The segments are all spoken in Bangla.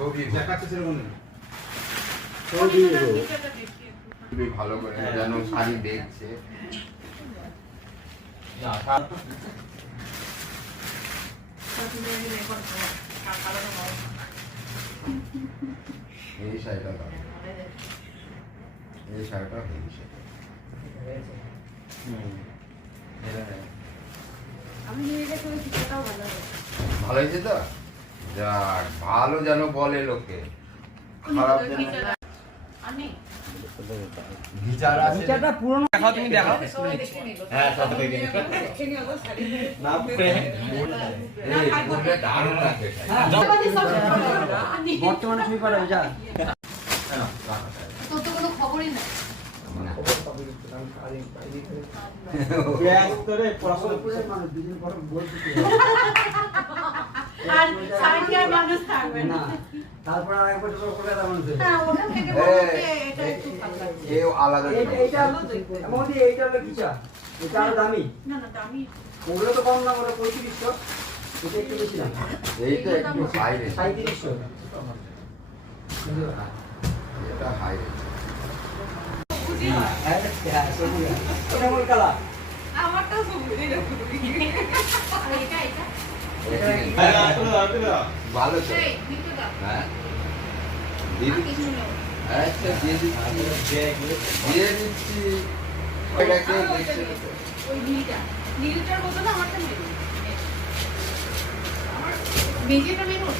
ছবি দেখাচ্ছে সেরকম নেই। খুবই ভালো করে যেন শাড়ি দেখছে। এই শাড়িটা দাও, এই শাড়িটা হয়েছে। ভালো হয়েছে তো? যাক, ভালো যেন বলে লোকে, খারাপ যেন ঘিচার আছে। পুরনো দেখাও, তুমি দেখাও। হ্যাঁ, সব দেখে নিই। না এই বললে দারুণ লাগবে শাড়ি। বর্তমানে ছবি পাঠাবে যা। তোর তো কোনো খবরই নাই। আর সাইডে আর মানুষ থাকবে না। তারপর আর একবার ছোট করে দাম আছে। হ্যাঁ, ওখান থেকে বলতে এটা একটু ভালো লাগে। এও আলাদা এইটা মোদি এইটা হলো কিচা। এটা আরো দামি। না না দামি। ওগুলো তো কম দাম, ওটা 3500। এটা একটু বেশি দাম। এইটা একটু হাই রেঞ্জ, 3700। এটা হাই রেঞ্জ। এটা মোর কালা। আমারটাও সবুজ এরকম। আর এটা এটা ভালো তো? এই নিতে দাও। হ্যাঁ, আর কিছু নেই। আচ্ছা দিয়ে দিচ্ছি। ওইটাকে দেখছে তো। ওই নীলটা। নীলটার মতো না আমারটা মেরুন। আমার মেজেটা মেরুন।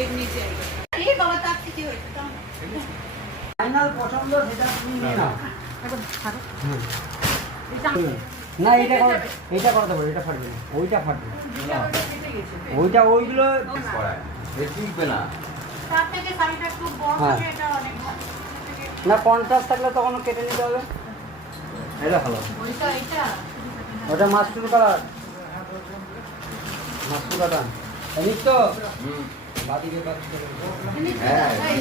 এই নিচে। এই বাবা তার থেকে কি হয়েছে তাও না। ফাইনাল পছন্দ সেটা তুমি নিয়ে নাও। একবার ছাড়ো। এটা না এটা করতে পারো, এটা ফাটবে না, ওইটা ফাটবে। দুটো কেটে গেছে। ওইগুলো পড়ায়। এ টিকবে না। তার থেকে শাড়িটা একটু বড় হ্যাঁ। আছে, এটা অনেক ভালো। না কন্ট্রাস্ট থাকলে তখন কেটে নিতে হবে। এটা ভালো। ওইটা এটা ওটা মাস্টার কালার, মাস্টার কাটান। জানিস তো হুম, বাদিকে এমনি তো হ্যাঁ। এই